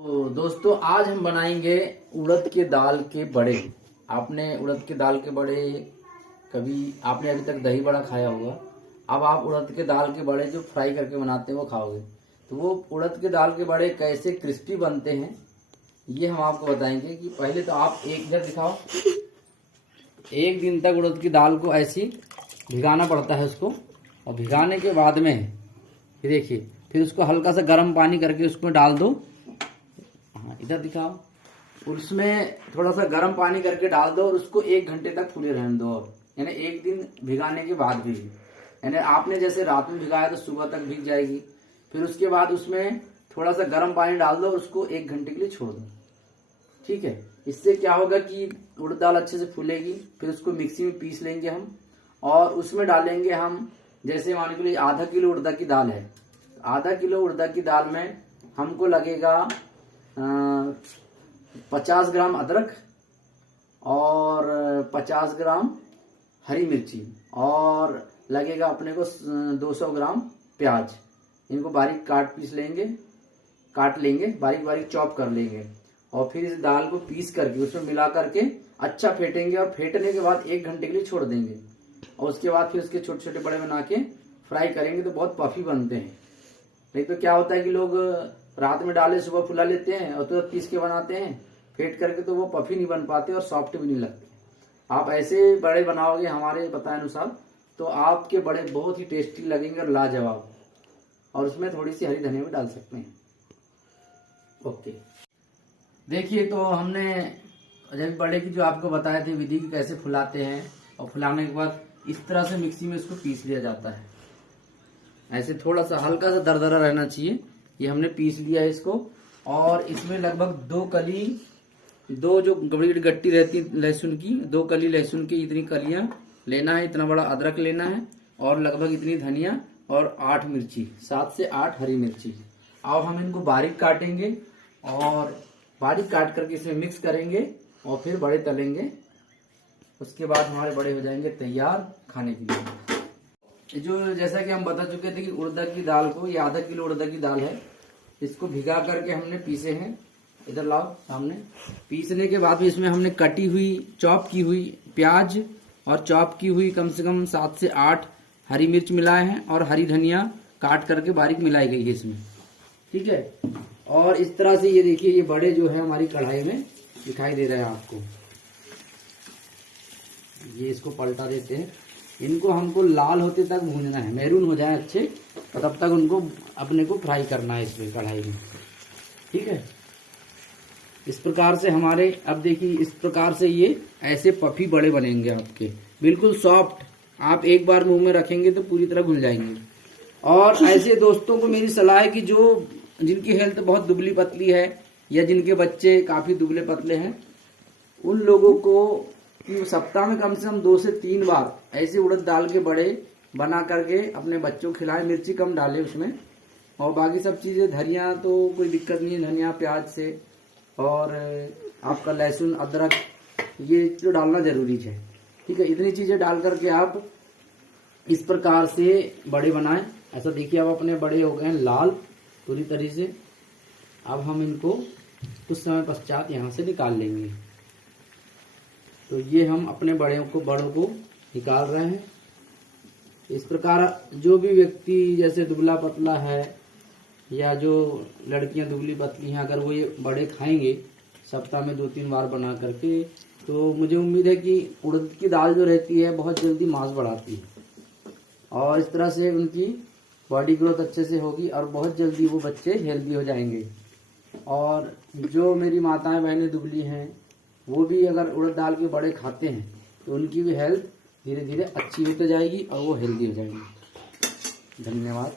तो दोस्तों आज हम बनाएंगे उड़द के दाल के बड़े। आपने उड़द के दाल के बड़े कभी आपने अभी तक दही बड़ा खाया होगा। अब आप उड़द के दाल के बड़े जो फ्राई करके बनाते हैं वो खाओगे। तो वो उड़द के दाल के बड़े कैसे क्रिस्पी बनते हैं ये हम आपको बताएंगे। कि पहले तो आप एक इधर दिखाओ, एक दिन तक उड़द की दाल को ऐसी भिगाना पड़ता है उसको। और भिगाने के बाद में ये देखिए, फिर उसको हल्का सा गर्म पानी करके उसमें डाल दो। हाँ इधर दिखाओ, उसमें थोड़ा सा गर्म पानी करके डाल दो और उसको 1 घंटे तक फूले रहने दो। और यानी एक दिन भिगाने के बाद भी, यानी आपने जैसे रात में भिगाया तो सुबह तक भीग जाएगी। फिर उसके बाद उसमें थोड़ा सा गर्म पानी डाल दो और उसको 1 घंटे के लिए छोड़ दो। ठीक है, इससे क्या होगा कि उड़द दाल अच्छे से फूलेगी। फिर उसको मिक्सी में पीस लेंगे हम और उसमें डालेंगे हम, जैसे मान के लिए आधा किलो उड़द की दाल है, आधा किलो उड़द की दाल में हमको लगेगा 50 ग्राम अदरक और 50 ग्राम हरी मिर्ची और लगेगा अपने को 200 ग्राम प्याज। इनको बारीक काट लेंगे, बारीक बारीक चॉप कर लेंगे। और फिर इस दाल को पीस करके उसमें मिला करके अच्छा फेंटेंगे और फेंटने के बाद 1 घंटे के लिए छोड़ देंगे। और उसके बाद फिर उसके छोटे छोटे बड़े बना के फ्राई करेंगे तो बहुत पफी बनते हैं। नहीं तो क्या होता है कि लोग रात में डाले सुबह फुला लेते हैं और तुरंत पीस के बनाते हैं फेंट करके, तो वो पफी नहीं बन पाते और सॉफ्ट भी नहीं लगते। आप ऐसे बड़े बनाओगे हमारे बताए अनुसार तो आपके बड़े बहुत ही टेस्टी लगेंगे और लाजवाब। और उसमें थोड़ी सी हरी धनिया भी डाल सकते हैं। ओके, देखिए तो हमने जब बड़े की जो आपको बताए थे विधि की कैसे फुलाते हैं, और फुलाने के बाद इस तरह से मिक्सी में इसको पीस लिया जाता है। ऐसे थोड़ा सा हल्का सा दरदरा रहना चाहिए। ये हमने पीस लिया है इसको। और इसमें लगभग 2 जो बड़ी गट्टी रहती लहसुन की, 2 कली लहसुन की इतनी कलियां लेना है, इतना बड़ा अदरक लेना है और लगभग इतनी धनिया और 8 मिर्ची, 7 से 8 हरी मिर्ची। अब हम इनको बारीक काटेंगे और बारीक काट करके इसमें मिक्स करेंगे और फिर बड़े तलेंगे। उसके बाद हमारे बड़े हो जाएंगे तैयार खाने के लिए। जो जैसा कि हम बता चुके थे कि उड़द की दाल को, ये आधा किलो उड़द की दाल है, इसको भिगा करके हमने पीसे हैं। इधर लाओ सामने। पीसने के बाद भी इसमें हमने कटी हुई चॉप की हुई प्याज और चॉप की हुई कम से कम 7 से 8 हरी मिर्च मिलाए हैं और हरी धनिया काट करके बारीक मिलाई गई है इसमें। ठीक है, और इस तरह से ये देखिए, ये बड़े जो है हमारी कढ़ाई में दिखाई दे रहे हैं आपको। ये इसको पलटा देते हैं। इनको हमको लाल होते तक भूनना है, मैरून हो जाए अच्छे, और तब तक उनको अपने को फ्राई करना है इसमें कढ़ाई में। ठीक है, इस प्रकार से हमारे, अब देखिए इस प्रकार से ये ऐसे पफी बड़े बनेंगे आपके, बिल्कुल सॉफ्ट। आप एक बार मुंह में रखेंगे तो पूरी तरह घुल जाएंगे। और ऐसे दोस्तों को मेरी सलाह है कि जो जिनकी हेल्थ बहुत दुबली पतली है या जिनके बच्चे काफी दुबले पतले हैं, उन लोगों को सप्ताह में कम से कम 2 से 3 बार ऐसे उड़द दाल के बड़े बना करके अपने बच्चों को खिलाएं। मिर्ची कम डालें उसमें, और बाकी सब चीजें, धनिया तो कोई दिक्कत नहीं है, धनिया प्याज से, और आपका लहसुन अदरक ये जो डालना जरूरी है। ठीक है, इतनी चीजें डाल करके आप इस प्रकार से बड़े बनाएं। ऐसा देखिए, अब अपने बड़े हो गए हैं लाल पूरी तरीके से। अब हम इनको कुछ समय पश्चात यहाँ से निकाल लेंगे। तो ये हम अपने बड़ों को निकाल रहे हैं। इस प्रकार जो भी व्यक्ति जैसे दुबला पतला है या जो लड़कियां दुबली पतली हैं, अगर वो ये बड़े खाएंगे सप्ताह में 2-3 बार बना करके, तो मुझे उम्मीद है कि उड़द की दाल जो रहती है बहुत जल्दी मांस बढ़ाती है और इस तरह से उनकी बॉडी ग्रोथ अच्छे से होगी और बहुत जल्दी वो बच्चे हेल्दी हो जाएंगे। और जो मेरी माताएं बहनें दुबली हैं वो भी अगर उड़द दाल के बड़े खाते हैं तो उनकी भी हेल्थ धीरे धीरे अच्छी होती जाएगी और वो हेल्दी हो जाएंगे। धन्यवाद।